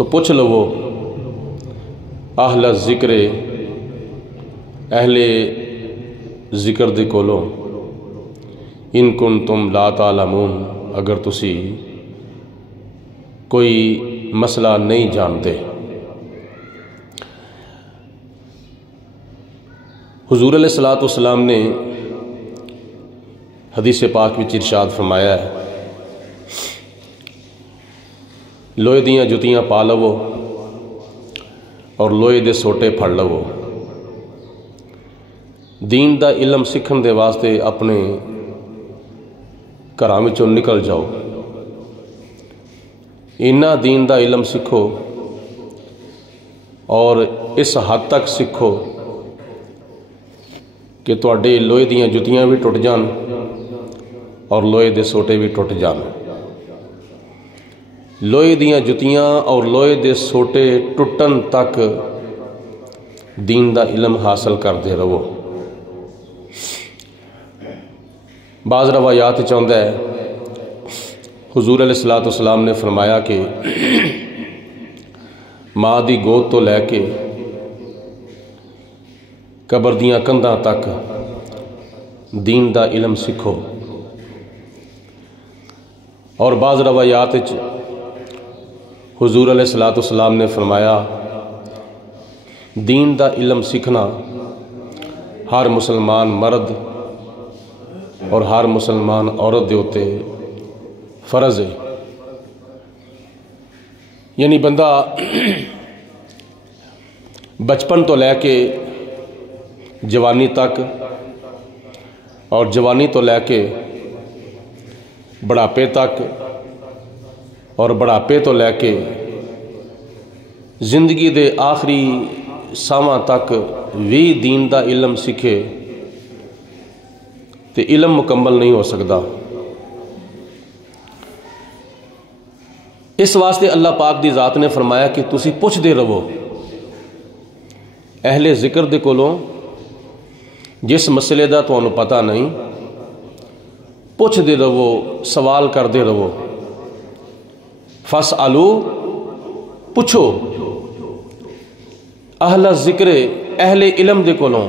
تو پوچھ لو اہل ذکر اہل ذکر دے کولوں ان کنتم لا تعلمون اگر تسی کوئی مسئلہ نہیں جانتے۔ حضور علیہ الصلوۃ والسلام نے حدیث پاک وچ ارشاد فرمایا ہے لوہے دیاں جتیاں پا لو اور لوہے دے سوٹے پھڑ لو۔ دین دا علم سکھن دے واسطے اپنے گھراں وچوں نکل جاؤ، اینا دین دا علم سکھو اور اس حد تک سکھو کہ تواڈے لوہے دیاں جتیاں بھی ٹوٹ جان اور لوہے دے سوٹے بھی ٹوٹ جان۔ لوہے دیاں جتیاں اور لوہے دے سوٹے ٹوٹن تک دین دا علم حاصل کرتے رہو۔ بعض روایات چاہتا ہے حضور علیہ الصلوۃ والسلام نے فرمایا کہ ماں دی گود تو لے کے قبر دیاں کندھاں تک دین دا علم سکھو۔ اور بعض روایات حضور علیہ الصلوۃ والسلام نے فرمایا دین دا علم سیکھنا ہر مسلمان مرد اور ہر مسلمان عورت دے اوتے فرض ہے۔ یعنی بندہ بچپن تو لے کے جوانی تک اور جوانی تو لے کے بڑھاپے تک اور بڑھاپے تو لے کے زندگی دے آخری ساواں تک بھی دین دا علم سیکھے تے علم مکمل نہیں ہو سکتا۔ اس واسطے اللہ پاک دی ذات نے فرمایا کہ تسی پوچھ دے رہو اہل ذکر دے کولوں جس مسئلے دا تانوں پتہ نہیں پوچھ دے رہو، سوال کر دے رہو۔ فَاسْأَلُوا پوچھو اہل ذکر اہل علم دے کولوں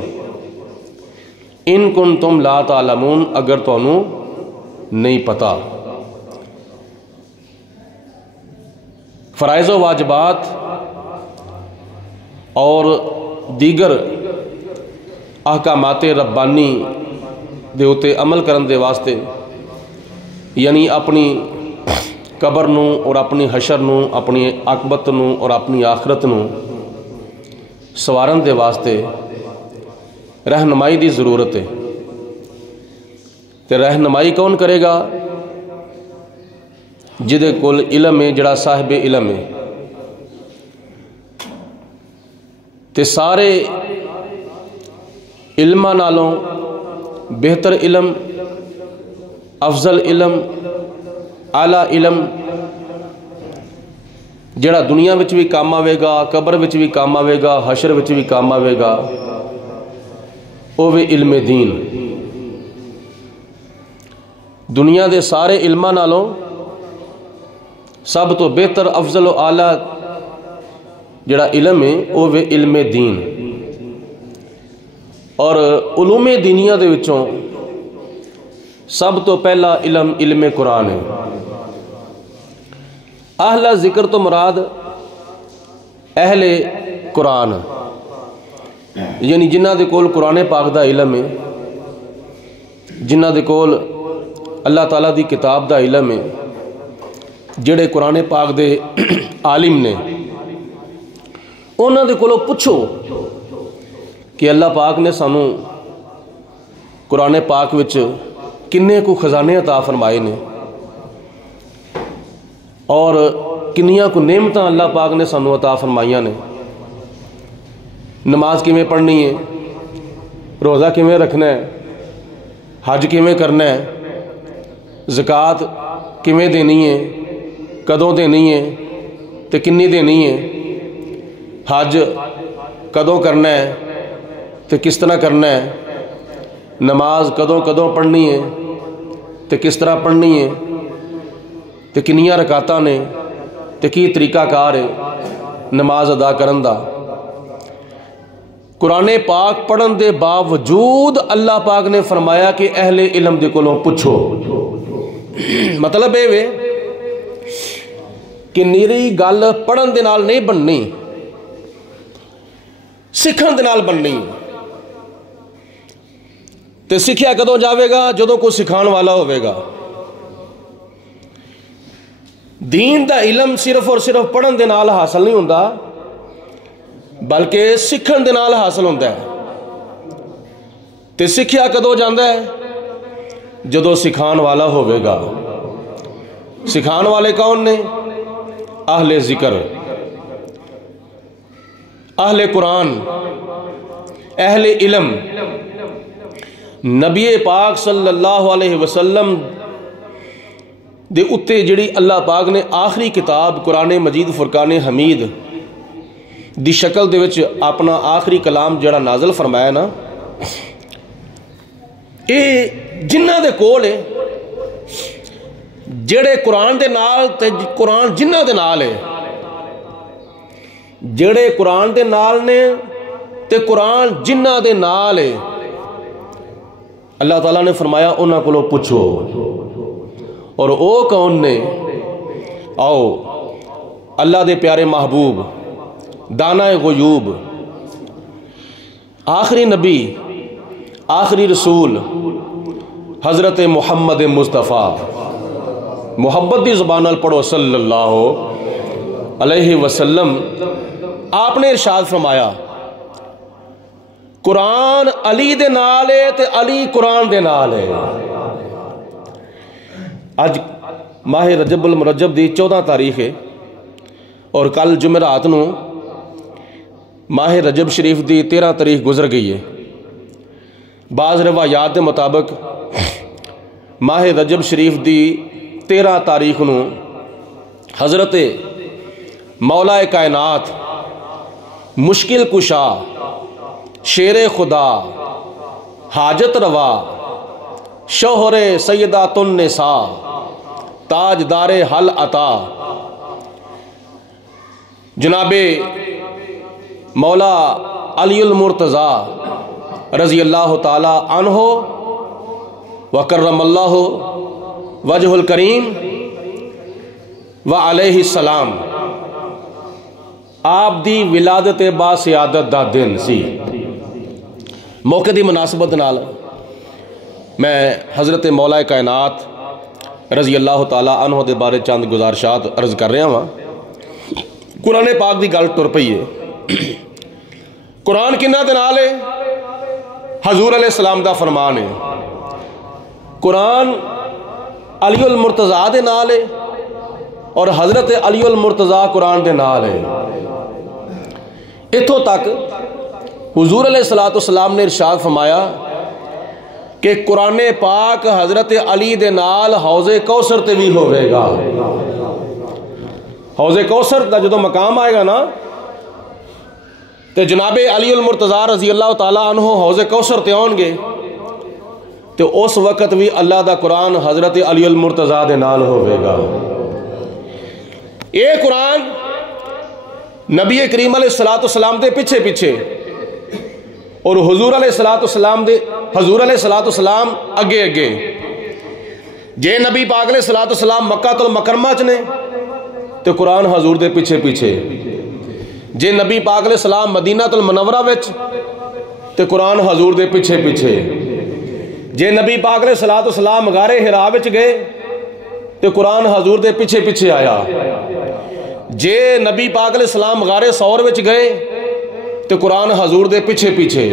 ان کنتم لا تعلمون اگر تانوں نہیں پتا۔ فرائض و واجبات اور دیگر احکامات ربانی دے اوتے عمل کرن دے واسطے یعنی اپنی قبر نو اور اپنی حشر نو اپنی عاقبت نو اور اپنی آخرت نو سوارن دے واسطے رہنمائی دی ضرورت ہے۔ تے رہنمائی کون کرے گا؟ جدے کول علم ہے، جڑا صاحب علم ہے۔ تے سارے علماں نالوں بہتر علم، افضل علم، اعلیٰ علم جڑا دنیا وچ بھی کام آوے گا، قبر وچ بھی کام آوے گا، حشر وچ بھی کام آوے گا، اوے علم دین۔ دنیا دے سارے علماں نالوں سب تو بہتر افضل و اعلیٰ جڑا علم ہے اوے علم دین۔ اور علوم دینیہ دے وچوں سب تو پہلا علم علم قرآن ہے۔ اہل ذکر تو مراد اہل قرآن یعنی جنہ دے کول قرآن پاک دا علم ہے، جنہ دے کول اللہ تعالیٰ دی کتاب دا علم ہے، جڑے قرآن پاک دے عالم نے، انہاں دے کولوں پوچھو کہ اللہ پاک نے سانوں قرآن پاک وچ کنے کو خزانے عطا فرمائے نے اور کنیاں کو نعمتاں اللہ پاک نے سانوں عطا فرمائیاں نے۔ نماز کیویں پڑھنی ہے، روزہ کیویں رکھنا ہے، حج کیویں کرنا ہے، زکوٰۃ کیویں دینی ہے، کدوں دینی ہے تے کنی دینی ہے، حج کدوں کرنا ہے تے کس طرح کرنا ہے، نماز کدوں پڑھنی ہے تے کس طرح پڑھنی ہے تے کنیاں رکعتاں نے تے کی طریقہ کار ہے، نماز ادا کرن دا، قرآن پاک پڑھن دے باوجود اللہ پاک نے فرمایا کہ اہل علم دے کولوں پوچھو۔ مطلب اے وے کہ نیری گل پڑھن دے نال نہیں بننی، سکھن دے نال بننی۔ تے سکھیا کدوں جاوے گا؟ جدوں کوئی سکھان والا ہوئے گا۔ دین دا علم صرف اور صرف پڑھن دے نال حاصل نہیں ہوندا، بلکہ سکھن دے نال حاصل ہوندا ہے۔ تے سکھیا کدوں جاندا ہے؟ جدوں سکھان والا ہوئے گا۔ سکھان والے کون نے؟ اہل ذکر، اہل قرآن، اہل علم۔ نبی پاک صلی اللہ علیہ وسلم دے اتے جڑی اللہ پاک نے آخری کتاب قرآن مجید فرقان حمید دی شکل دے وچ اپنا آخری کلام جڑا نازل فرمایا نا، اے جنہ دے کول ہے، جڑے قرآن دے نال تے قرآن جنہ دے نال ہے، جڑے قرآن دے نال نے تے قرآن جنہ دے نال ہے، اللہ تعالیٰ نے فرمایا انہاں کولوں پوچھو۔ اور او کون نے؟ آؤ اللہ دے پیارے محبوب، دانہ غیوب، آخری نبی، آخری رسول حضرت محمد مصطفیٰ، محبت دی زبان نال پڑھو صلی اللہ علیہ وسلم۔ آپ نے ارشاد فرمایا قرآن علی دے نال ہے تے علی قرآن دے نال ہے۔ اج ماہ رجب المرجب دی 14 تاریخ ہے، اور کل جمعرات نو ماہ رجب شریف دی 13 تاریخ گزر گئی ہے۔ بعض روایات دے مطابق ماہ رجب شریف دی 13 تاریخ نو حضرت مولا کائنات، مشکل کشا، شیر خدا، حاجت روا، شوہر سیدات النساء، تاجدار حل عطا، جناب مولا علی المرتضی رضی اللہ تعالی عنہ وکرم اللہ وجہ الکریم وعلیہ السلام، آپ دی ولادت با سیادت دا دن سی۔ موقع دی مناسبت نال میں حضرت مولا کائنات رضی اللہ تعالیٰ عنہ دے بارے چند گزارشات عرض کر رہا ہوں۔ قرآن پاک دی گل تر پئی ہے۔ قرآن کنہ دے نال ہے؟ حضور علیہ السلام دا فرمان ہے۔ قرآن علی المرتضیٰ دے نال ہے، اور حضرت علی المرتضیٰ قرآن دے نال ہے۔ اتھوں تک حضور علیہ السلام نے ارشاد فرمایا کہ قرآن پاک حضرت علی دے نال حوض کوثر تے بھی ہوئے گا۔ حوض کوثر دا جدو مقام آئے گا نا، تے جناب علی المرتضیٰ رضی اللہ تعالیٰ عنہ حوض کوثر تے آن گے، تو اس وقت بھی اللہ دا قرآن حضرت علی المرتضیٰ دے نال ہوئے گا۔ یہ قرآن نبی کریم علیہ السلام دے پیچھے پیچھے، اور حضور علیہ السلام اگے اگے۔ جے نبی پاک علیہ السلام مکہ المکرمہ چ نے تو قرآن حضور دے پیچھے پیچھے، جے نبی پاک علیہ السلام مدینہ المنورہ وچ تو قرآن حضور دے پیچھے پیچھے، جے نبی پاک علیہ السلام غار حرا وچ گئے تو قرآن حضور دے پیچھے پیچھے آیا، جے نبی پاک علیہ السلام غار ثور وچ گئے تو قرآن حضور دے پیچھے پیچھے،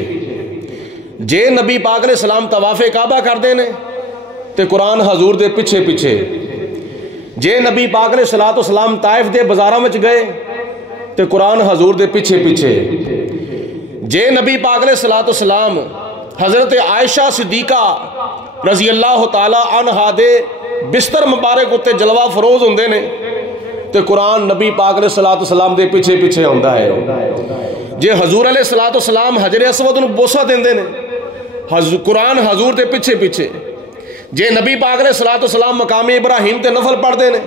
جے نبی پاک علیہ السلام طواف کعبہ کر دینے تو قرآن حضور دے پیچھے پیچھے، جے نبی پاک علیہ السلام طائف دے بازاراں وچ گئے تو قرآن حضور دے پیچھے پیچھے، جے نبی پاک علیہ السلام حضرت عائشہ صدیقہ رضی اللہ تعالی عنہا دے بستر مبارک اتے جلوہ فروز ہوندے نے تو قرآن نبی پاک علیہ السلام دے پیچھے پیچھے ہوندا ہے۔ جے حضور علیہ السلام حجر اسود نو بوسہ دیندے نے، قرآن حضور دے پیچھے پیچھے، جے نبی پاک علیہ السلام مقام ابراہیم تے نفل پڑھ دے نے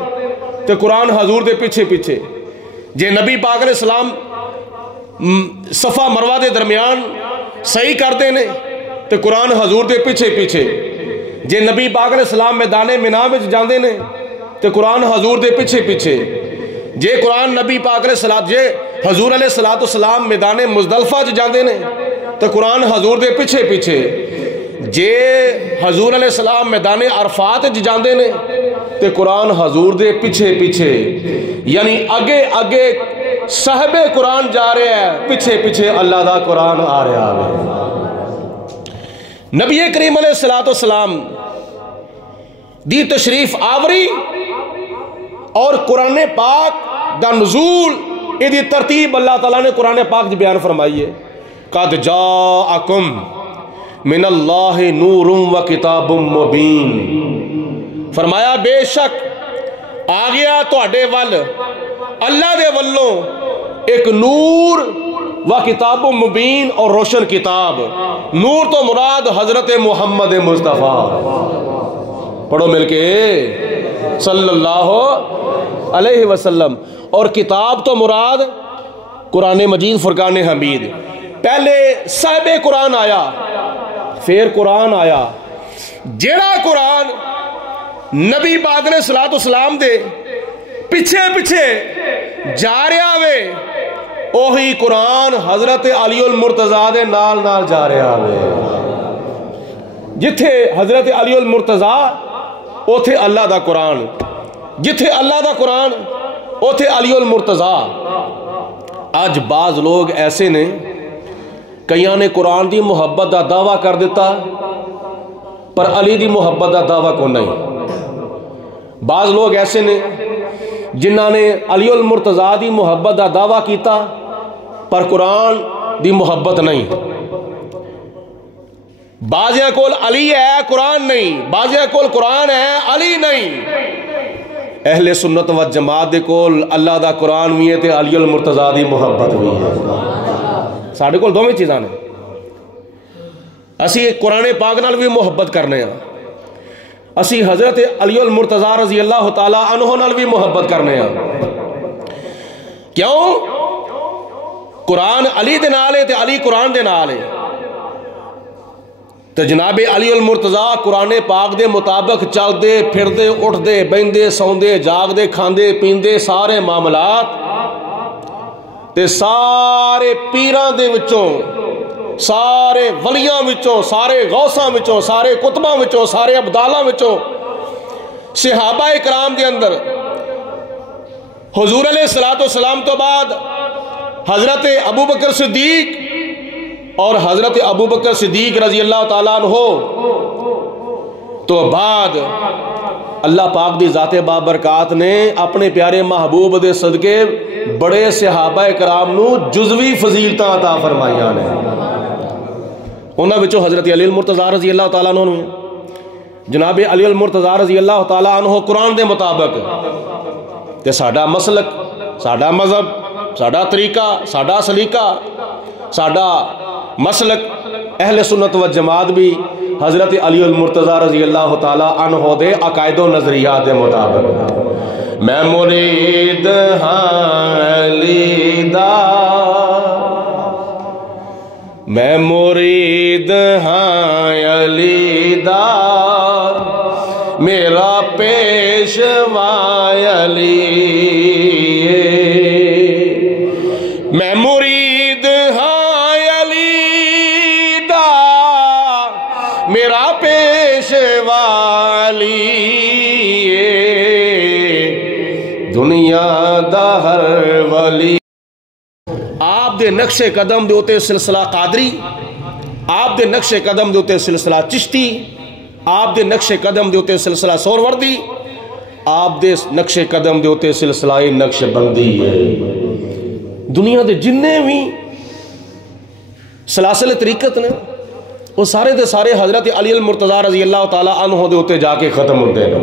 تو قرآن حضور دے پیچھے پیچھے، جے نبی پاک علیہ السلام صفا مروہ دے درمیان صحیح کرتے نے تو قرآن حضور دے پیچھے پیچھے، جے نبی پاک علیہ السلام میدان مینا میں جاندے نے تو قرآن حضور دے پیچھے پیچھے، جے قرآن نبی پاک علیہ السلام جے حضور علیہ السلام میدان مزدلفہ جاندے نے تو قرآن حضور دے پیچھے پیچھے، جے حضور علیہ السلام میدان عرفات جاندے نے تو قرآن حضور دے پیچھے پیچھے، یعنی اگے اگے صاحب قرآن جا رہے ہیں، پیچھے پیچھے اللہ دا قرآن آ رہا ہے۔ نبی کریم علیہ السلام دی تشریف آوری اور قرآن پاک دا نزول، یہ دی ترتیب اللہ تعالیٰ نے قرآن پاک دی بیان فرمائی ہے۔ قد جاءکم من اللہ نور و کتاب مبین، فرمایا بے شک آ گیا تواڈے ول اللہ دے ولوں ایک نور و کتاب مبین اور روشن کتاب۔ نور تو مراد حضرت محمد مصطفیٰ، پڑھو مل کے صلی اللہ علیہ وسلم، اور کتاب تو مراد قرآن مجید فرقان حمید۔ پہلے صاحب قرآن آیا، پھر قرآن آیا، جیڑا قرآن نبی پاک علیہ السلام دے پیچھے پیچھے جا رہا وے، اوہی قرآن حضرت علی المرتضیٰ دے نال نال جا رہا وے۔ جتھے حضرت علی المرتضیٰ اوتھے اللہ دا قرآن، جتھے اللہ دا قرآن اوتھے علی المرتضیٰ۔ آج بعض لوگ ایسے نے، کئیاں نے قرآن دی محبت دا دعویٰ کر دیتا پر علی دی محبت دا دعویٰ کو نہیں۔ بعض لوگ ایسے نے جنہاں نے علی المرتضیٰ دی محبت دا دعویٰ کیتا پر قرآن دی محبت نہیں۔ بعضیاں کول علی ہے قرآن نہیں، بعضیاں کول قرآن ہے علی نہیں۔ اہل سنت و جماعت دے کول اللہ دا قرآن بھی ہے تے علی المرتضیٰ دی محبت بھی ہے۔ ساڈے کول دوویں چیزاں نے، اسی قرآن پاک نال بھی محبت کرنے ہاں، اسی حضرت علی المرتضیٰ رضی اللہ تعالیٰ عنہ نال بھی محبت کرنے ہاں۔ کیوں؟ قرآن علی دے نال ہے تے علی قرآن دے نال ہے۔ تو جناب علی المرتضیٰ قرآن پاک دے مطابق چل دے پھر دے اٹھ دے بیندے سوندے جاگ دے کھاندے پیندے سارے معاملات تے سارے پیران دے وچوں، سارے ولیاں وچوں، سارے غوثاں وچوں، سارے کتباں وچوں، سارے ابدالاں وچوں، صحابہ کرام دے اندر حضور علیہ السلام تو بعد حضرت ابو بکر صدیق اور حضرت ابو بکر صدیق رضی اللہ تعالیٰ عنہ تو بعد اللہ پاک دی ذات بابرکات نے اپنے پیارے محبوب دے صدقے بڑے صحابہ کرام نو جزوی فضیلتاں عطا فرمائیاں نے۔ انہاں وچوں حضرت علی المرتضیٰ رضی اللہ تعالیٰ عنہ نے، جناب علی المرتضیٰ رضی اللہ تعالیٰ عنہ قرآن دے مطابق تے ساڈا مسلک، ساڈا مذہب، ساڈا طریقہ، ساڈا سلیقہ، ساڈا مسلک اہل سنت و جماعت بھی حضرت علی المرتضیٰ رضی اللہ تعالیٰ عنہ دے عقائد و نظریات دے مطابق۔ میں مرید ہاں علی دا، میں مرید ہاں علی دا، میرا پیشوا علی، میں مرید ہاں علی دا، میرا پیشوا علی، دنیا دا ہر ولی۔ آپ دے نقش قدم دے ہوتے سلسلہ قادری، آپ دے نقش قدم دے ہوتے سلسلہ چشتی، آپ دے نقش قدم دے ہوتے سلسلہ سوروردی، آپ دے نقش قدم دے ہوتے سلسلہ نقش بندی ہے۔ دنیا دے جننے بھی سلاسل طریقت نے وہ سارے دے سارے حضرت علی المرتضیٰ رضی اللہ تعالیٰ عنہ دے ہوتے جا کے ختم ہوتے ہیں۔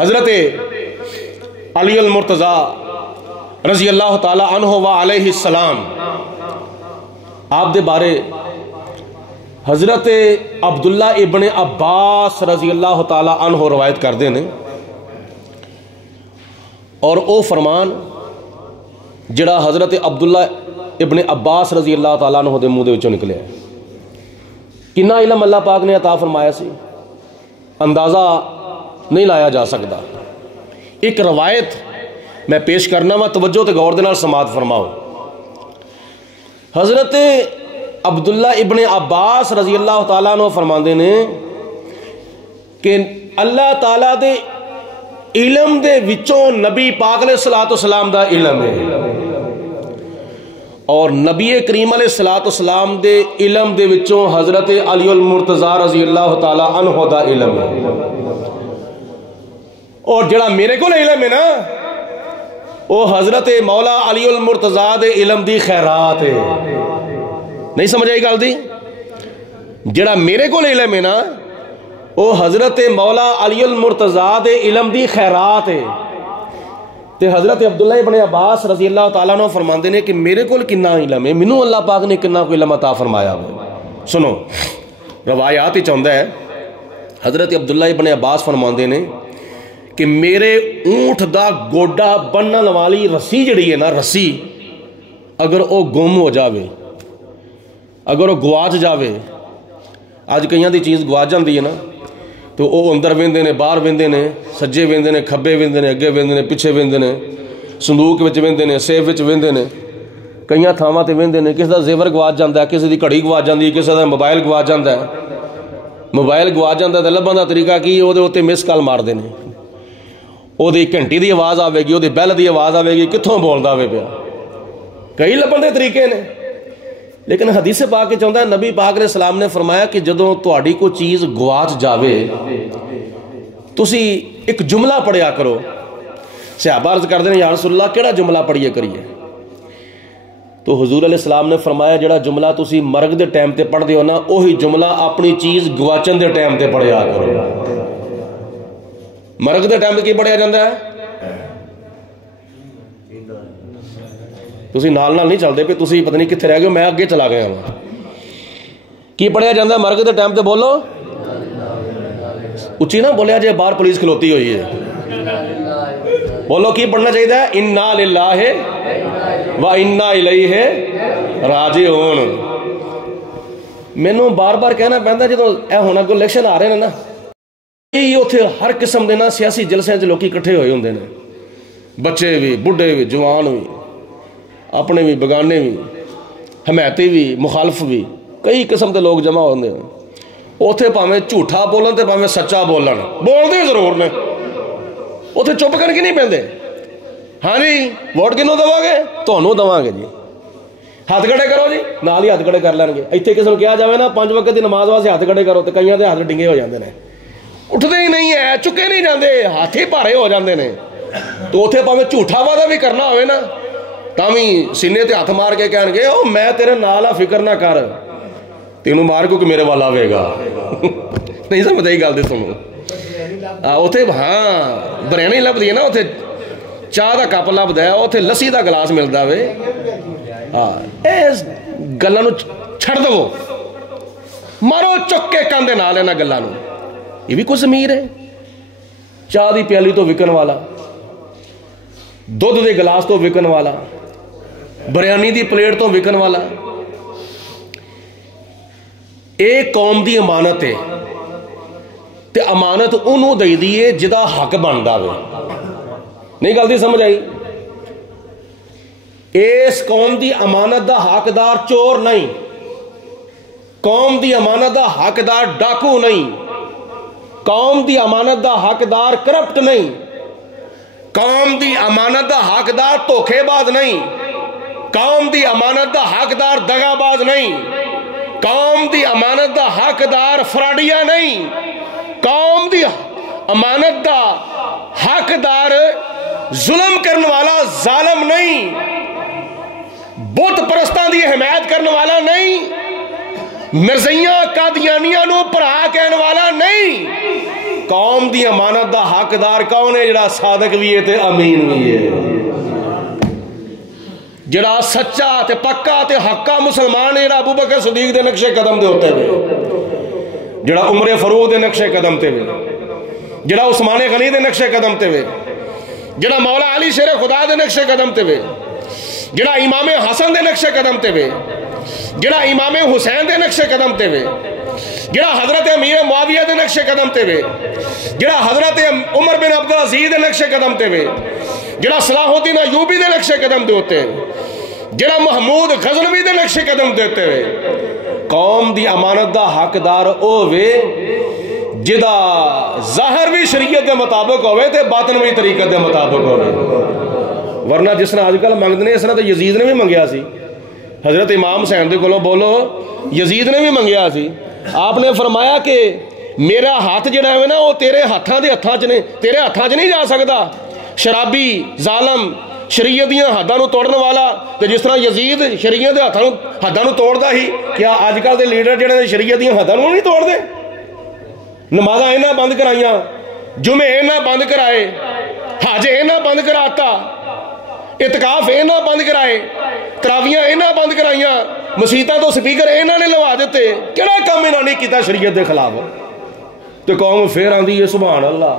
حضرت علی المرتضیٰ رضی اللہ تعالیٰ عنہ و علیہ السلام، آپ دے بارے حضرت عبداللہ ابن عباس رضی اللہ تعالیٰ عنہ روایت کر دینے، اور او فرمان جڑا حضرت عبداللہ ابن عباس رضی اللہ تعالیٰ عنہ دے منہ دے وچوں نکلے کنا علم اللہ پاک نے عطا فرمایا سی اندازہ نہیں لایا جا سکتا. ایک روایت میں پیش کرنا وا، توجہ تے غور دے نال سماعت فرماؤ. حضرت عبداللہ ابن عباس رضی اللہ تعالیٰ عنہ فرماندے نے کہ اللہ تعالیٰ دے علم دے وچوں نبی پاک علیہ السلام دا علم ہے، اور نبی کریم علیہ السلام دے علم دے وچوں حضرت علی المرتضیٰ رضی اللہ تعالیٰ عنہ دا علم ہے. اور جڑا میرے کو علم ہے نا وہ حضرت مولا علی المرتضیٰ دے علم دی خیرات ہے. نہیں سمجھ آئی گل دی؟ جڑا میرے کو علم ہے نا وہ حضرت مولا علی المرتضیٰ دے علم دی خیرات ہے. تے حضرت عبداللہ ابن عباس رضی اللہ تعالیٰ عنہ فرماندے نے کہ میرے کول کنا علم ہے، منوں اللہ پاک نے کنا کوئی علم عطا فرمایا ہوا. سنو روایات ہی چاہتا ہے حضرت عبداللہ ابن عباس فرماندے نے کہ میرے اونٹ دا گوڈا بنن والی رسی جڑی ہے نا، رسی اگر وہ گم ہو جاوے، اگر وہ گواچ جاوے، اج کئیاں دی چیز گواچ جاندی ہے نا تو وہ اندر ویندے نے، باہر ویندے نے، سجے ویندے نے، کھبے ویندے نے، اگے ویندے نے، پیچھے ویندے نے، صندوق وچ ویندے نے، سیف وچ ویندے نے، کئیاں تھاواں تے ویندے نے. کسی دا زیور گواچ جاندا ہے، کسی دی گھڑی گواچ جاندی ہے، کسی دا موبائل گواچ جاندا ہے. موبائل گواچ جاندا ہے تے لبھن دا طریقہ کی؟ او دے اوتے مس کال مار دینے، او دی گھنٹی دی آواز آوے گی، او دی بیل دی آواز آوے گی، کتھوں بولدا ہوے پیا. کئی لبھن دے طریقے نے. لیکن حدیث پاک چاہتا ہے نبی پاک علیہ السلام نے فرمایا کہ جدوں تہاڈی کوئی چیز گواچ جاوے تسی ایک جملہ پڑھیا کرو. صحابہ عرض کردے نے یا رسول اللہ کیڑا جملہ پڑھیے کریے؟ تو حضور علیہ السلام نے فرمایا جڑا جملہ تسی مرگ دے ٹائم تے پڑھ دیو نا وہی جملہ اپنی چیز گواچن دے ٹائم تے پڑھیا کرو. مرگ دے ٹائم تے کی پڑھیا جاندا ہے؟ تسی نال نہیں چلتے پہ، تسی پتہ نہیں کتنے رہ گئے، میں اگے چلا گیا ہوں. کی پڑھیا جاندہ ہے مرگ دے ٹائم تے؟ بولو اچھی نہ بولیا جائے، باہر پولیس کھلوتی ہوئی ہے. بولو کی پڑھنا چاہیے ہے؟ انا للہ و انا الیہ راجعون. مینوں بار بار کہنا پہنتا جدوں اے ہونا کو الیکشن آ رہے ہیں نا، یہ اتنے ہر قسم دے نا سیاسی جلسے چ لوگ اکٹھے ہوئے ہوندے نے، بچے بھی، بڈھے بھی، جوان بھی، اپنے بھی، بگانے بھی، حمایتی بھی، مخالف بھی، کئی قسم کے لوگ جمع ہوندے ہیں. اوتھے پاویں جھوٹا بولن تے پاویں سچا بولن، بولدے ضرور نے، اوتھے چپ کر کے نہیں پیندے. ہاں جی ووٹ کنوں دواں گے؟ تہنوں دواں گے جی، ہاتھ کھڑے کرو جی، نال ہی ہاتھ کھڑے کر لین گے. ایتھے کسی نوں کہا جاوے نا 5 وقت دی نماز واسطے ہاتھ کھڑے کرو تے کئیاں دے ہاتھ ڈنگے ہو جاندے نے، اٹھدے ہی نہیں ہے، چکے نہیں جاندے، ہاتھ ہی بھارے ہو جاندے نے. تو اوتھے پاویں جھوٹا وعدہ بھی کرنا ہوئے نا تاویں سینے تے ہاتھ مار کے کہن گے او میں تیرے نال آ، فکر نہ کر، تینوں مار کو کہ میرے والا آوے گا. نہیں سمجھ آئی گل دے سنو. اوتھے ہاں بریانی لبدی ہے نا، اوتھے چاہ دا کپ لبدا ہے، اوتھے لسی دا گلاس ملدا وے. ہاں اس گلاں نوں چھڑ دو، مارو چک کے کاندے نال انہاں گلاں نوں. یہ بھی کوئی ضمیر ہے؟ چاہ دی پیالی تو وکن والا، دودھ دے گلاس تو وکن والا، بریانی دی پلیٹ تو وکن والا. ایک قوم دی امانت ہے تے امانت انہوں دئی دیئے جدا حق بندا وے. نہیں گل دی سمجھ آئی؟ اس قوم دی امانت دا حقدار چور نہیں، قوم دی امانت دا حقدار ڈاکو نہیں، قوم دی امانت دا حقدار کرپٹ نہیں، قوم دی امانت دا حقدار دھوکے باز نہیں، قوم دی امانت دا حقدار دغا باز نہیں، قوم دی امانت دا حقدار فراڈیا نہیں، قوم دی امانت دا حقدار ظلم کرنے والا ظالم نہیں، بت پرستان دی حمایت کرنے والا نہیں، مرزیاں قادیانیاں نو پرہا کہنے والا نہیں. قوم دی امانت دا حقدار کون ہے؟ جڑا صادق بھی ہے تے امین بھی ہے، جڑا سچا تے پکا تے حقا مسلمان ہے، جڑا ابو بکر صدیق دے نقشے قدم دے ہوتے ہوئے، جڑا عمر فاروق دے نقشے قدم تے ہوئے، جڑا عثمان غنی دے نقشے قدم تے ہوئے، جڑا مولا علی شیر خدا دے نقش قدم تے وے، جڑا امام حسن دے نقش قدم تے وے، جڑا امام حسین دے نقش قدم تے وے، جڑا حضرت امیر معاویہ دے نقش قدم تے وے، جڑا حضرت عمر بن عبدالعزیز دے نقش قدم تے وے، جڑا صلاح الدین ایوبی دے نقش قدم دے ہوتے ہیں، جڑا محمود غزنوی دے نقش قدم دیتے وے، قوم دی امانت دا حقدار او وے جدا ظاہر بھی شریعت دے مطابق ہوئے تے باطن بھی طریقت دے مطابق ہوئے. ورنہ جس نے آج کل مانگتے ہیں اس نے تو یزید نے بھی منگیا سی، حضرت امام حسین دے کولوں بولو یزید نے بھی منگیا سی. آپ نے فرمایا کہ میرا ہاتھ جڑا ہے نا وہ تیرے ہاتھاں دے ہتھاں چ نے، تیرے ہاتھاں چ نہیں جا سکتا. شرابی ظالم شریعت دیاں حداں نو توڑن والا تے جس طرح یزید شریعت دے حداں نو توڑدا ہی، کیا اج کل دے لیڈر جڑے شریعت دیاں حداں نو نہیں توڑ دے؟ نمازاں اینا بند کرائیاں، جمعے اینا بند کرائے، حج اینا بند کراتا، اعتکاف اینا بند کرائے، تراویاں اینا بند کرائیاں، مسیتاں تو سپیکر اینا نے لوا دیتے. کیڑا کام انہاں نے کیتا شریعت دے خلاف؟ تے قوم پھر آندی ہے سبحان اللہ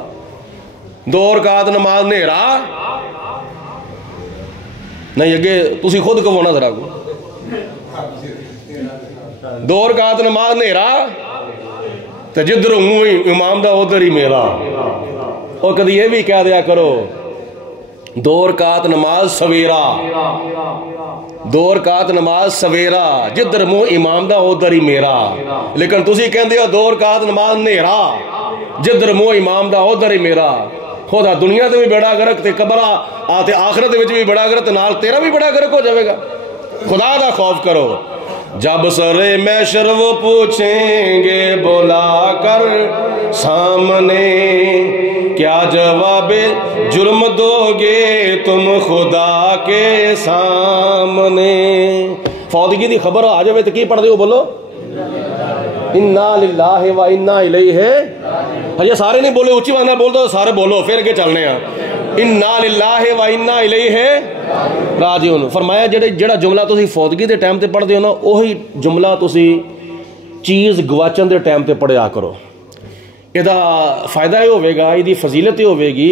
2 رکعت نماز نیرا نہیں اگے تسی خود کہونا ذرا کو 2 رکعت نماز نیرا تے جدھر ہوں امام دا ادھر ہی میرا. اور کدی یہ بھی کہہ دیا کرو 2 رکعت نماز سویرا، 2 رکعت نماز سویرا، جدھر منہ امام دا ادھر ہی میرا. لیکن تسی کہندے ہو 2 رکعت نماز نیرا جدھر منہ امام دا ادھر ہی میرا. خدا دنیا تے بھی بڑا گرک تے قبر آتے آخرت وچ بھی بڑا گرک تے نال تیرا بھی بڑا گرک ہو جاوے گا. خدا دا خوف کرو. جب سر محشر وہ پوچھیں گے بلا کر سامنے، کیا جواب جرم دو گے تم خدا کے سامنے. فوتگی دی خبر آ جاوے تو کی پڑھ دے ہو بولو انا للہ و انا الیہ. ہجے سارے نہیں بولے، اچھی وانا بول دو سارے بولو پھر کے چلنے ہیں. انا للہ و انا الیہ راجعون. فرمایا جڑا جملہ تسی فوتگی دے ٹائم تے پڑھ دے ہو نا وہی جملہ تسی چیز گواچن دے ٹائم تے پڑھیا کرو. یہ دا فائدہ ہی ہوئے گا، یہ دی فضیلت ہی ہوئے گی.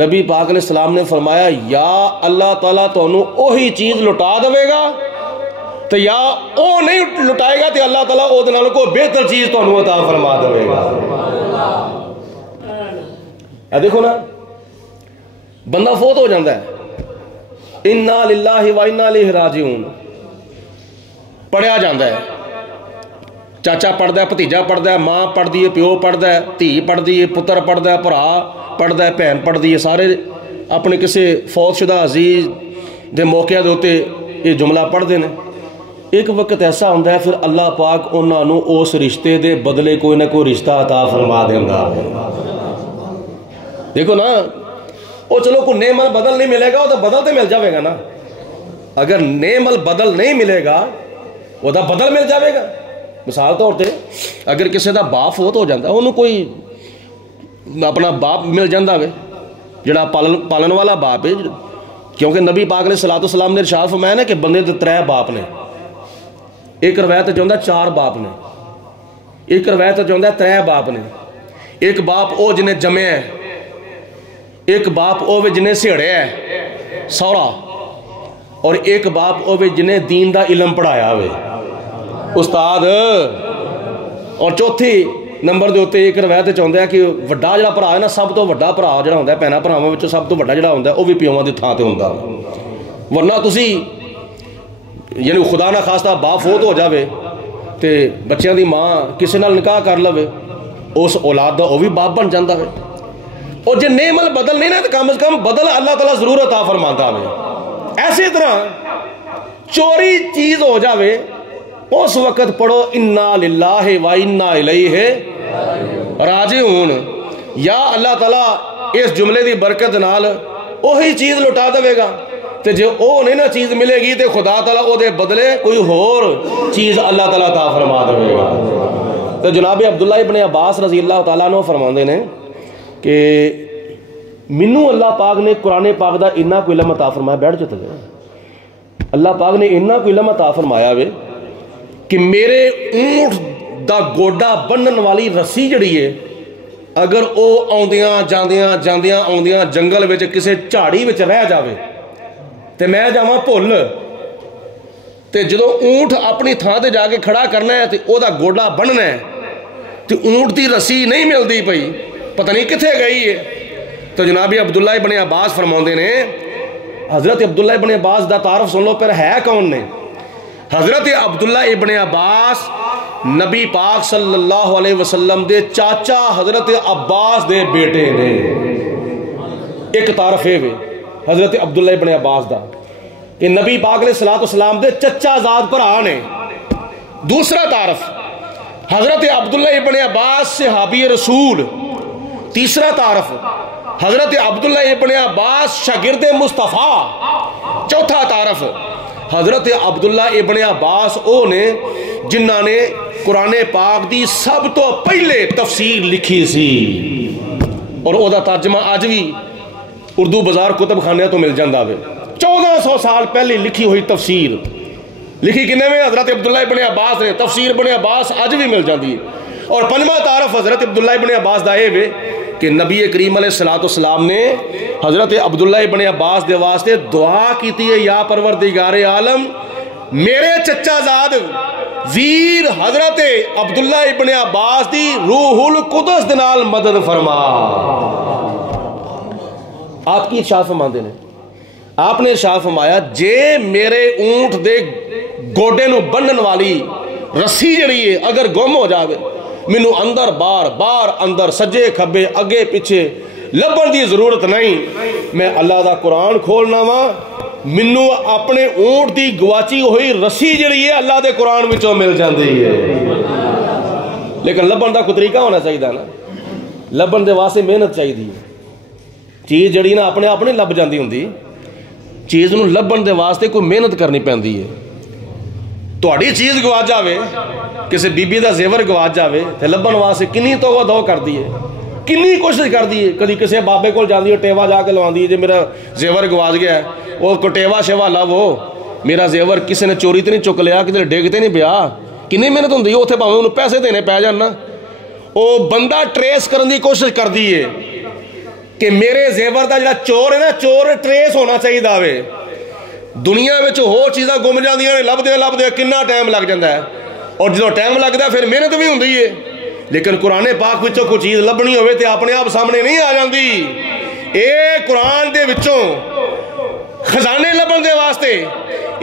نبی پاک علیہ السلام نے فرمایا یا اللہ تعالیٰ تو انہوں وہی چیز لٹا دے گا تو یا او نہیں لٹائے گا تو اللہ تعالیٰ او دنالوں کو بہتر چیز تو انہوں عطا فرما دے گا. دیکھو نا بندہ فوت ہو جاندہ ہے انا للہ و انا الیہ راجعون پڑھیا جاندہ ہے. چاچا پڑھ ہے، بھتیجا پڑھ ہے، ماں پڑھ دی ہے، پیو پڑھ ہے، دھی پڑھ دی ہے، پتر پڑھ ہے، بھرا پڑھ ہے، بہن پڑھ دی ہے. سارے اپنے کسی فوت شدہ عزیز دے موقع دے ہوتے یہ جملہ پڑھ دینے. ایک وقت ایسا ہوندہ ہے پھر اللہ پاک انہوں نے اس رشتے دے بدلے کوئی نہ کوئی رشتہ عطا فرما دیندہ. دیکھو نا وہ چلو کوئی نعم البدل نہیں ملے گا وہ تو بدل تے مل جاوے گا نا. اگر نعم البدل نہیں ملے گا وہ تو بدل مل جاوے گا. مثال طور تے اگر کسی دا باپ فوت ہو جاندہ انہوں کوئی اپنا باپ مل جاندہ وے جڑا پالن والا باپ ہے. کیونکہ نبی پاک علیہ السلام نے ارشاد فرمایا نا کہ بندے دے 3 باپ نے. ایک روایت چاہتا 4 باپ نے، ایک روایت چاہتا 3 باپ نے. ایک باپ او جنہیں جمع ہے، ایک باپ او جنہیں سیڑے ہے سورا، اور ایک باپ او جنہیں دین دا علم پڑھایا ہوئے استاد. اور چوتھی نمبر دے ہوتے ایک روایت چاہتا ہے کہ وڈا جڑا بھرا ہے نا سب تو وڈا بھرا جڑا ہوندا ہے بہناں بھراواں وچوں سب تو وڈا جڑا ہوندا ہے وہ بھی پیواں دی تھاں تے ہوندا. ورنہ تسی یعنی خدا نہ خواستہ باپ فوت ہو جاوے تے بچیاں دی ماں کسی نال نکاح کر لوے اس اولاد دا وہ بھی باپ بن جاندہ ہے. اور جے نعم البدل نہیں نا تو کم از کم بدل اللہ تعالیٰ ضرور عطا فرماتا ہے. ایسے طرح چوری چیز ہو جاوے اس وقت پڑھو انا للہ و انا الیہ راجعون. یا اللہ تعالیٰ اس جملے دی برکت نال وہی چیز لٹا دے گا تے جو او نہیں نا چیز ملے گی تے خدا تعالیٰ او دے بدلے کوئی اور چیز اللہ تعالیٰ عطا فرما دے گا. تو جناب عبداللہ ابن عباس رضی اللہ تعالیٰ عنہ فرماندے نے کہ منو اللہ پاک نے قرآن پاک دا اتنا کوئی علم عطا فرمایا. بیٹھ جاتے گئے اللہ پاک نے اتنا کوئی علم عطا فرمایا وے کہ میرے اونٹ دا گوڈا بنن والی رسی جڑی ہے اگر وہ آدیاں جاندیاں آدیاں جنگل وچ کسے جھاڑی وچ رہ جاوے تے میں جاواں بھل تے جدو اونٹ اپنی تھان تے جا کے کھڑا کرنا ہے تے او دا گوڈا بننا ہے تے اونٹ دی رسی نہیں ملتی پئی، پتہ نہیں کتھے گئی ہے. تو جناب عبداللہ ابن عباس فرماؤندے نے، حضرت عبداللہ ابن عباس دا تعارف سن لو پھر ہے کون نے. حضرت عبداللہ ابن عباس نبی پاک صلی اللہ علیہ وسلم دے چاچا حضرت عباس دے بیٹے نے. ایک تعارف ہے حضرت عبداللہ ابن عباس دا کہ نبی پاک علیہ السلام دے چچا زاد بھرا نے. دوسرا تعارف حضرت عبداللہ ابن عباس صحابی رسول. تیسرا تعارف حضرت عبداللہ ابن عباس شاگرد مصطفیٰ. چوتھا تعارف حضرت عبداللہ ابن عباس او نے جنہاں نے قرآن پاک دی سب تو پہلے تفسیر لکھی سی اور او دا ترجمہ آج بھی اردو بازار کتب خانے تو مل جاندہ ہے. 1400 سال پہلے لکھی ہوئی تفسیر لکھی کنے میں حضرت عبداللہ ابن عباس نے. تفسیر ابن عباس آج بھی مل جاندی ہے. اور پنجواں تعارف حضرت عبداللہ ابن عباس دا اے کہ نبی کریم علیہ السلام نے حضرت عبداللہ ابن عباس دے واسطے دعا کیتی ہے، یا پروردگار عالم میرے چچا زاد ویر حضرت عبداللہ ابن عباس دی روح القدس دنال مدد فرما. آپ کی ارشاد فرماندے نے، آپ نے ارشاد فرمایا جے میرے اونٹ دے گوڈے نو بنن والی رسی جڑی ہے اگر گم ہو جاوے، مینو اندر بار اندر سجے کھبے اگے پیچھے لبن دی ضرورت نہیں، میں اللہ دا قرآن کھولنا وا، مینو اپنے اونٹ دی گواچی ہوئی رسی جڑی ہے اللہ دے قرآن وچوں مل جاندی ہے. لیکن لبن دا کوئی طریقہ ہونا چاہیے نا. لبن دے واسطے محنت چاہیے. چیز جڑی نا اپنے آپ نہیں لب جاندی ہوندی، چیز نو لبن دے واسطے کوئی محنت کرنی پیندی ہے. تہاڈی چیز گواچ جاوے، کسی بی بی دا زیور گواچ جاوے تے لبن واسطے کنی توبہ دو کر دی ہے، کنی کوشش کر دی ہے. کدی کسی بابے کول جاندی ہے ٹیوا جا کے لواندی ہے جے میرا زیور گواچ گیا ہے، وہ کو ٹیوا شیوا لاو میرا زیور کسی نے چوری تے نہیں چک لیا، کدھر ڈگ تے نہیں پیا. کنی محنت ہوندی ہے، اوتھے بھاویں انہوں پیسے دینے پے جان نا. او بندہ ٹریس کرن دی کوشش کر دی ہے کہ میرے زیور دا جڑا چور ہے نا، چور ٹریس ہونا چاہیے داوے. دنیا وچ ہو چیزاں گم جاندیاں نے، لب دے کنا ٹائم لگ جاندا ہے، اور جدوں ٹائم لگدا پھر محنت بھی ہوندی ہے. لیکن قرآن پاک وچوں کوئی چیز لبنی ہوئے تے اپنے آپ سامنے نہیں آ جاندی. اے قرآن دے وچوں خزانے لبن دے واسطے،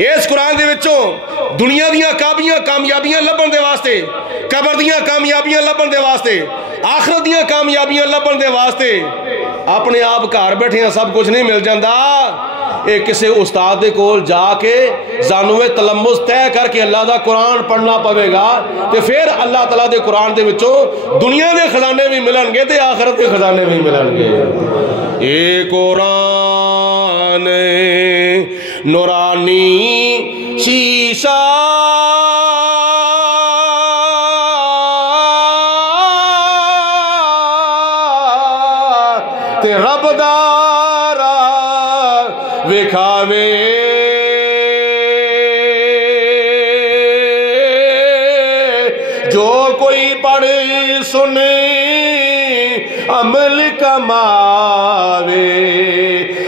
اس قرآن دے وچوں دنیا دیاں کامیابیاں لبن دے واسطے، قبر دیاں کامیابیاں لبن دے واسطے، آخرت دیاں کامیابیاں لبن دے واسطے اپنے آپ گھر بیٹھے سب کچھ نہیں مل جاندا. اے کسے استاد دے کول جا کے زانوے تلمس طے کر کے اللہ دا قرآن پڑھنا پوے گا تے پھر اللہ تعالیٰ دے قرآن دے وچوں دنیا دے خزانے بھی ملن گے تے آخرت دے خزانے بھی ملن گے. اے قرآن نورانی شیشہ تے رب دارا وکھاوے، جو کوئی پڑھ سنے عمل کماوے،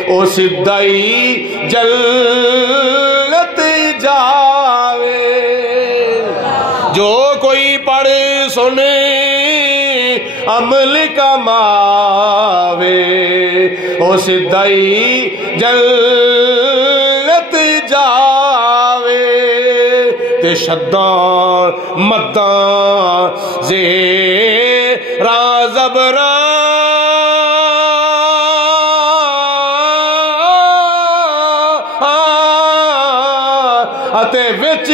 او سدھائی جنت جاوے. جو کوئی پڑھ سنے عمل کماوے، او سدھائی جنت جاوے. تے شداں مداں زیراں زبراں اتے وچ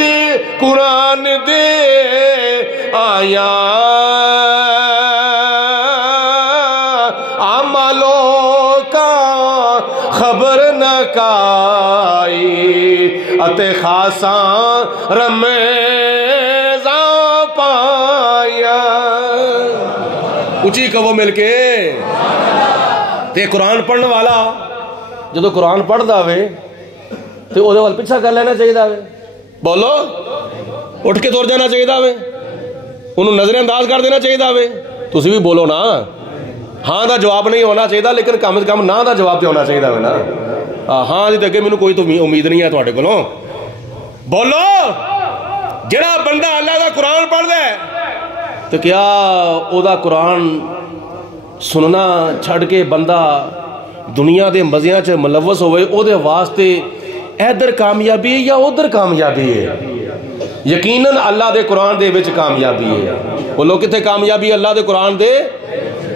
قرآن دے آیاں خبر نہ کائی اتے خاصاں رمیزاں پایا. اچھی کہو مل کے تے قرآن پڑھنے والا جدو قرآن پڑھ داوے تے او دے وال پیچھا کر لینا چاہیے داوے. بولو اٹھ کے دور جانا چاہیے داوے، انہوں نظر انداز کر دینا چاہیے داوے. تسی بھی بولو نا. ہاں دا جواب نہیں ہونا چاہیے لیکن کم از کم نہ دا جواب تو ہونا چاہیے نا. ہاں جی اگے مینوں کوئی تو امید نہیں ہے تواڈے کولوں. بولو جڑا بندہ اللہ دا قرآن پڑھدا ہے تو کیا او دا قرآن سننا چھڑ کے بندہ دنیا دے مزیاں چ ملوث ہوئے او دے واسطے ادھر کامیابی ہے یا ادھر کامیابی ہے؟ یقیناً اللہ دے قرآن دے وچ کامیابی ہے. بولو کتے کامیابی اللہ دے قرآن دے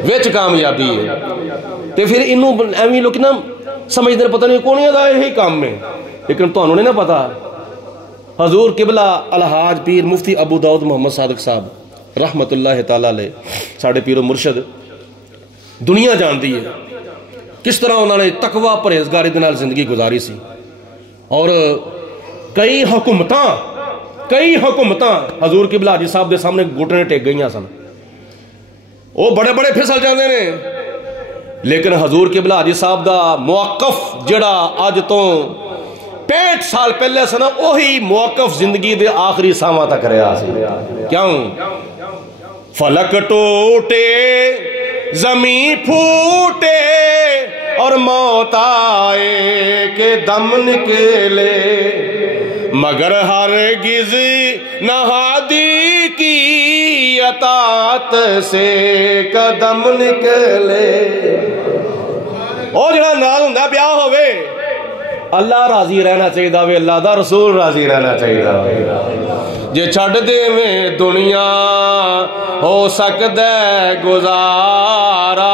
وچ کامیابی ہے. تے پھر انہوں ایویں لوگ نا سمجھدے پتہ نہیں کونیاں دا یہی کام ہے لیکن تانوں نہیں نا پتا. حضور قبلہ الحاج پیر مفتی ابو داؤد محمد صادق صاحب رحمت اللہ تعالی علیہ ساڑھے پیر و مرشد دنیا جاندی ہے کس طرح انہوں نے تقوی پرہیزگاری دے نال زندگی گزاری سی. اور کئی حکومتاں حضور قبلہ حاجی صاحب دے سامنے گھٹنے ٹیک گئیاں سن. وہ بڑے بڑے پھسل جاندے نے لیکن حضور قبلہ حاجی صاحب دا موقف جڑا اج تو 65 سال پہلے سنا وہی موقف زندگی دے آخری ساواں تک رہا سی. کیوں؟ فلک ٹوٹے زمین پھوٹے اور موت آئے کہ دم نکلے مگر ہرگز نہ ہادی کی اطاعت سے قدم نکلے. او جڑا نال ہوندا بیاہ ہوئے اللہ راضی رہنا چاہیے وے اللہ دا رسول راضی رہنا چاہیے وے. جے چھڈ دے میں دنیا ہو سکدا ہے گزارا.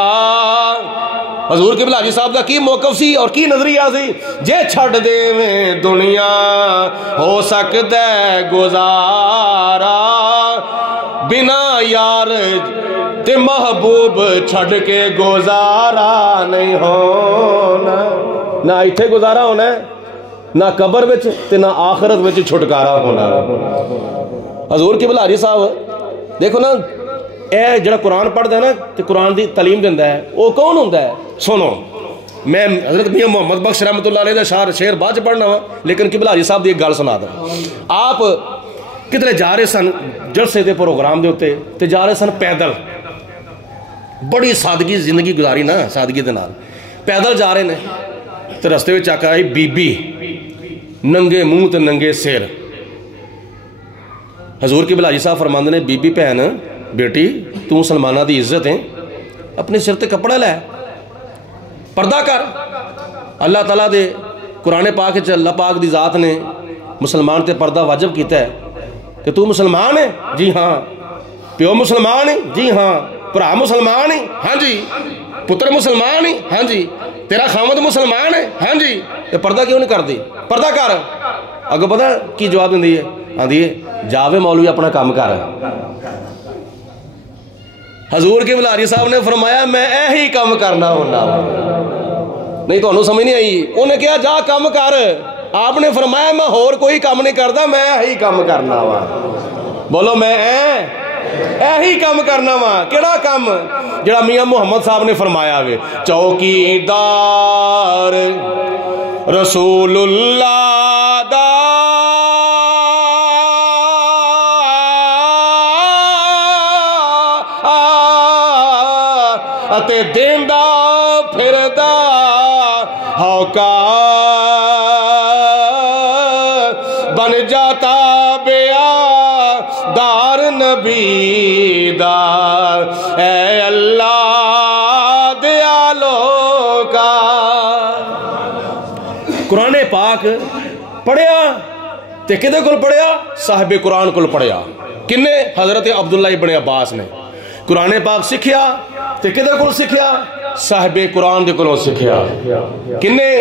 حضور قبلہ حاجی صاحب دا کی موقف سی اور کی نظریہ سی؟ جے چھڈ دے میں دنیا ہو سکدا ہے گزارا بنا یار تے محبوب چھڈ کے گزارا نہیں ہونا. نہ ایتھے گزارا ہونا ہے نہ قبر وچ تے نہ آخرت وچ چھٹکارا ہونا. حضور قبلہ حاجی صاحب دیکھو نا اے جڑا قرآن پڑھدا ہے نا تے قرآن دی تعلیم دیندا ہے وہ کون ہوندا ہے؟ سنو میں حضرت میاں محمد بخش رحمۃ اللہ علیہ دا شعر بعد چ پڑھنا وا لیکن قبلہ حاجی صاحب دی ایک گل سنا دوں. آپ کدھر جا رہے سن جلسے دے پروگرام دے اوتے تے جا رہے سن پیدل. بڑی سادگی زندگی گزاری نا سادگی دے نال پیدل جا رہے نے تے رستے وچ آکا آئی بی بی ننگے منہ تے ننگے سر. حضور قبلہ حاجی صاحب فرماندے نے بی بی بہن بیٹی تو مسلمانہ دی عزت ہے اپنے سر تے کپڑا لے پردہ کر. اللہ تعالیٰ دے قرآن پاک وچ اللہ پاک دی ذات نے مسلمان تے پردہ واجب کیتا ہے کہ تو مسلمان ہے؟ جی ہاں. پیو مسلمان ہے؟ جی ہاں. بھرا مسلمان ہے؟ ہاں جی. پتر مسلمان ہے؟ ہاں جی. تیرا خامد مسلمان ہے؟ ہاں جی. تے پردہ کیوں نہیں کر دی؟ پردہ کر. اگو پتہ کی جواب دیندی ہے؟ آندی ہے جاوے مولوی اپنا کام کر. حضور قبلہ حاجی صاحب نے فرمایا میں ایہی کام کرنا ہونا. نہیں تو انہوں سمجھ نہیں آئی. انہیں کہا جا کام کر. آپ نے فرمایا میں اور کوئی کام نہیں کرتا میں ایہی کام کرنا وا. بولو میں ایہی کام کرنا وا. کیڑا کام؟ جڑا میاں محمد صاحب نے فرمایا وے چوکی دار رسول اللہ دا اتے دیندا پھردا ہوکا بن جاتا بیا دار نبی دا اے اللہ دیالو کا. قرآن پاک پڑھیا تے کدے کول پڑھیا؟ صاحب قرآن کول پڑھیا. کنے؟ حضرت عبداللہ ابن عباس نے. قرآن پاک سکھیا تے کدے کول سکھیا؟ صاحب قرآن دے کولوں سکھیا. کنے؟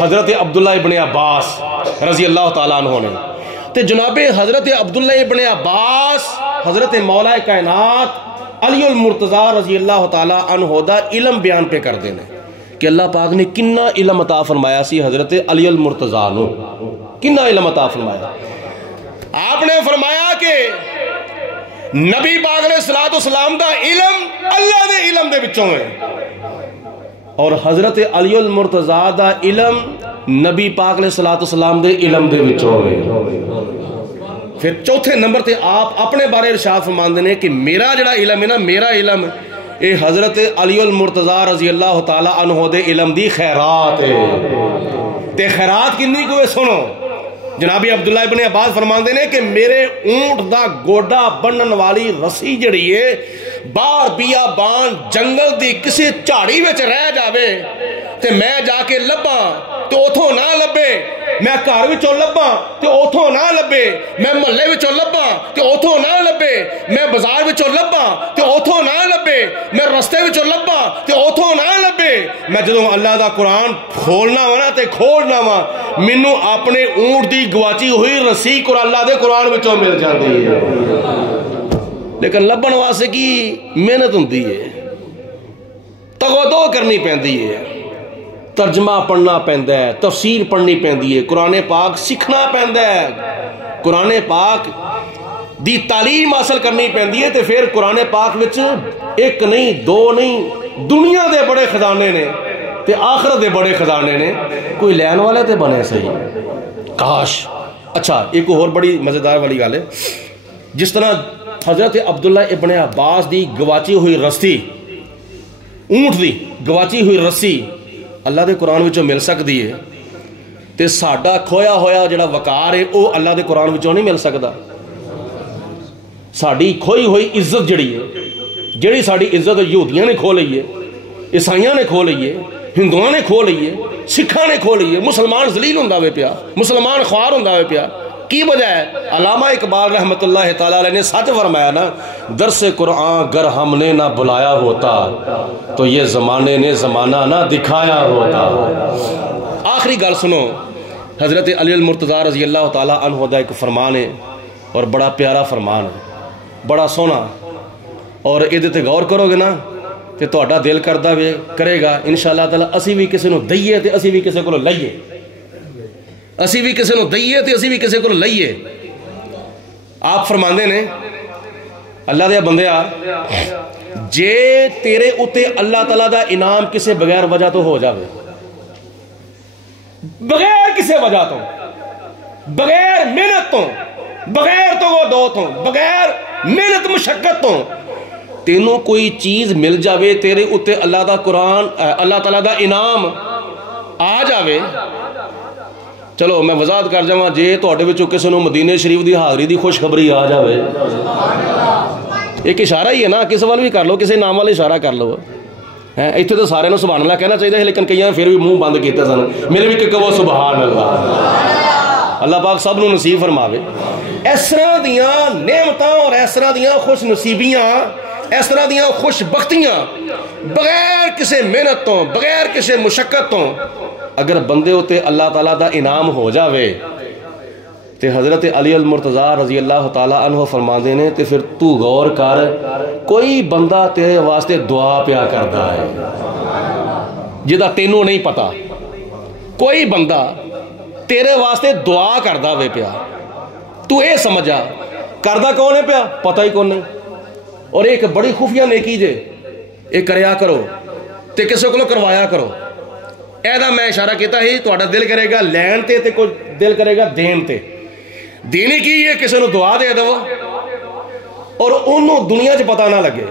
حضرت عبداللہ ابن عباس رضی اللہ تعالیٰ عنہ نے. تے جناب حضرت عبداللہ ابن عباس حضرت مولا کائنات علی المرتضیٰ رضی اللہ تعالیٰ عنہ دا علم بیان پہ کر دینے کہ اللہ پاک نے کننا علم عطا فرمایا سی حضرت علی المرتضیٰ نو. کننا علم عطا فرمایا. آپ نے فرمایا کہ نبی پاک علیہ السلام دا علم اللہ دے علم دے بچوں ہے اور حضرت علی المرتضیٰ دا علم نبی پاک علیہ السلام دے علم دے بچوں ہے. پھر چوتھے نمبر تے آپ اپنے بارے ارشاد فرماندے نے کہ میرا جڑا علم ہے نا میرا علم اے حضرت علی المرتضی رضی اللہ تعالیٰ عنہ دے علم دی خیرات ہے تے خیرات کنی کوئے سنو جناب عبداللہ ابن عباس فرماندے نے کہ میرے اونٹ دا گوڈا بنن والی رسی جڑی ہے باہر بیابان جنگل دی کسی جھاڑی وچ رہ جاوے تے میں جا کے لباں تے اوتھوں نہ لبے میں گھر وچوں لباں تے اوتھوں نہ لبے میں محلے وچوں لباں تے اوتھوں نہ لبے میں بازار وچوں لباں تے اوتھوں نہ لبے میں رستے وچوں لباں تے اوتھوں نہ لبے میں جدوں اللہ دا قرآن کھولنا وا نا تے کھولنا وا مینوں اپنے اونٹ دی گواچی ہوئی رسی اللہ دے قرآن وچوں مل جاندی ہے لیکن لبن واسطے کی محنت ہوندی ہے تگودو کرنی پیندی ہے ترجمہ پڑھنا پیندا ہے تفسیر پڑھنی پیندی ہے قرآن پاک سیکھنا پیندا ہے قرآن پاک دی تعلیم حاصل کرنی پیندی ہے تے پھر قرآن پاک وچ ایک نہیں دو نہیں دنیا دے بڑے خزانے نے تے آخرت دے بڑے خزانے نے کوئی لین والے تے بنے صحیح کاش اچھا ایک اور بڑی مزیدار والی گل ہے جس طرح حضرت عبداللہ ابن عباس دی گواچی ہوئی رسی اونٹ دی گواچی ہوئی رسی اللہ دے قرآن وچوں مل سکتی ہے تے ساڈا کھویا ہویا جڑا وقار ہے وہ اللہ دے قرآن وچوں نہیں مل سکتا ساڈی کھوئی ہوئی عزت جڑی ہے جڑی ساڈی عزت یہودیاں نے کھو لئی ہے عیسائیاں نے کھو لئی ہے ہندوؤں نے کھو لئی ہے سکھاں نے کھو لئی ہے مسلمان ذلیل ہوندا ہوئے پیا مسلمان خوار ہوندا ہوئے پیا کی وجہ ہے علامہ اقبال رحمت اللہ تعالیٰ علیہ نے سچ فرمایا نا درس قرآن گر ہم نے نہ بلایا ہوتا تو یہ زمانے نے زمانہ نہ دکھایا ہوتا آخری گل سنو حضرت علی المرتضی رضی اللہ تعالیٰ عنہ دا ایک فرمان ہے اور بڑا پیارا فرمان ہے بڑا سونا اور یہ تے غور کرو گے نا تے تہاڈا دل کردا وے کرے گا انشاءاللہ تعالیٰ اسی بھی کسی نو دئیے تے اسی بھی کسی کو لئیے اسی بھی کسی نو دئیے تے اسی بھی کسی کو لئیے آپ فرماندے نے اللہ دے بندیا جے تیرے اتے اللہ تعالیٰ دا انعام کسے بغیر وجہ تو ہو جاوے بغیر کسے وجہ تو بغیر محنت تو بغیر تو وہ دو تو بغیر محنت مشقت تو تینوں کوئی چیز مل جاوے تیرے اتے اللہ دا قرآن اللہ تعالیٰ دا انعام آ جاوے چلو میں وضاحت کر جاواں جے تواڈے وچوں کسے نوں مدینے شریف دی حاضری دی خوشخبری آ جاوے ایک اشارہ ہی ہے نا کس وال بھی کر لو کسی نام والے اشارہ کر لو ایتھے تو سارے نوں سبحان اللہ کہنا چاہیے لیکن کئی پھر بھی منہ بند کیتے سن میرے بھی کہو سبحان اللہ اللہ پاک سب نوں نصیب فرماوے اس طرح دیاں نعمتاں اور اس طرح دیاں خوش نصیبیاں اس طرح دیاں خوش بختیاں بغیر کسی محنت تو بغیر کسی مشقت تو اگر بندے ہوتے اللہ تعالیٰ دا انعام ہو جاوے تے حضرت علی المرتضی رضی اللہ تعالیٰ عنہ فرماندے نے تے پھر تو غور کر کوئی بندہ تیرے واسطے دعا پیا کردا ہے جدا تینوں نہیں پتا کوئی بندہ تیرے واسطے دعا کردا وے پیا تو اے سمجھا کردا کون ہے پیا پتہ ہی کون نہیں اور ایک بڑی خفیہ نیکی جے ایک کریا کرو تے کسے کو کروایا کرو ایدہ میں اشارہ کیتا ہی تو آڑا دل کرے گا لین تے تے کوئی دل کرے گا دین تے دینی کی یہ کسی نو دعا دے دو اور انہوں دنیا چ پتہ نہ لگے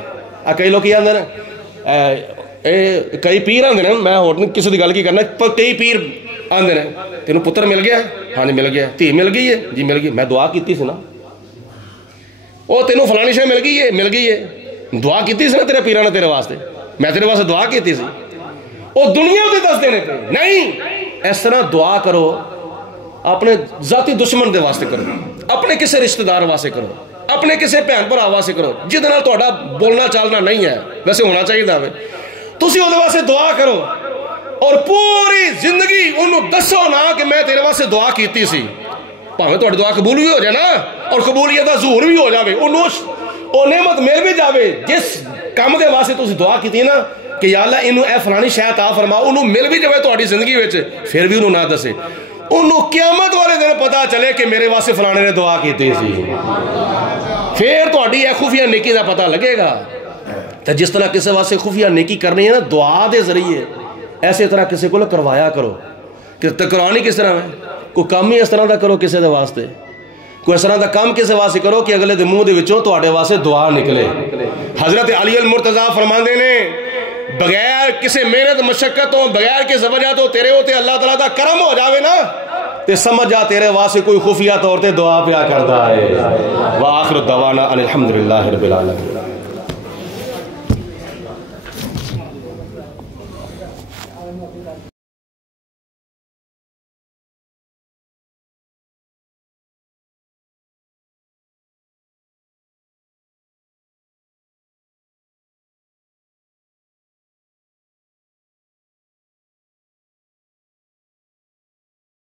کئی لوگ یہ اندر کئی پیر آندے ہیں میں اور کسی دی گل کی کرنا کئی پیر آندے ہیں تینوں پتر مل گیا ہاں جی مل گیا تھی مل گئی ہے جی مل گئی میں دعا کیتی سی نا او تینوں فلانی شے مل گئی ہے دعا کیتی سی نا تیرے پیراں نے تیرے واسطے میں تیرے واسطے دعا کیتی سی وہ دنیا سے دس دینے پہ نہیں اس طرح دعا کرو اپنے ذاتی دشمن دے واسطے کرو اپنے کسی رشتہ دار واسطے کرو اپنے کسی بھن بھرا واسطے کرو جہد نال تہاڈا بولنا چالنا نہیں ہے ویسے ہونا چاہیے دا تسی اودے واسطے دعا کرو اور پوری زندگی انہوں دسو نا کہ میں تیرے واسطے دعا کیتی سی بھاویں تہاڈی دعا قبول بھی ہو جائے نا اور قبولیت دا ظہور بھی ہو جاوے او نعمت مل بھی جاوے جس کام دے واسطے تسی دعا کیتی نا کہ یا اللہ انہوں اے فلانی شے عطا فرما انہوں مل بھی جائے تہاڈی زندگی وچ پھر بھی انہوں نہ دسے انہوں قیامت والے دن پتہ چلے کہ میرے واسطے فلانے نے دعا کیتی سی پھر تہاڈی اے خفیہ نیکی دا پتہ لگے گا تو جس طرح کسی واسطے خفیہ نیکی کرنی ہے نا دعا دے ذریعے ایسے طرح کسی کو کروایا کرو کہ تکرانی کس طرح ہے کوئی کام ہی اس طرح دا کرو کسی دے واسطے کوئی اس طرح دا کام کسے واسطے کرو کہ اگلے دے منہ دے وچوں تواڈے واسطے دعا نکلے. حضرت علی المرتضیٰ فرماندے نے بغیر کسی محنت مشقتوں بغیر کسی وجہ تو تیرے ہوتے اللہ تعالیٰ دا کرم ہو جاوے نا تے سمجھ جا تیرے واسطے کوئی خفیہ طور تے دعا پیا کردا ہے. وآخر دعوانا ان الحمدللہ رب العالمین.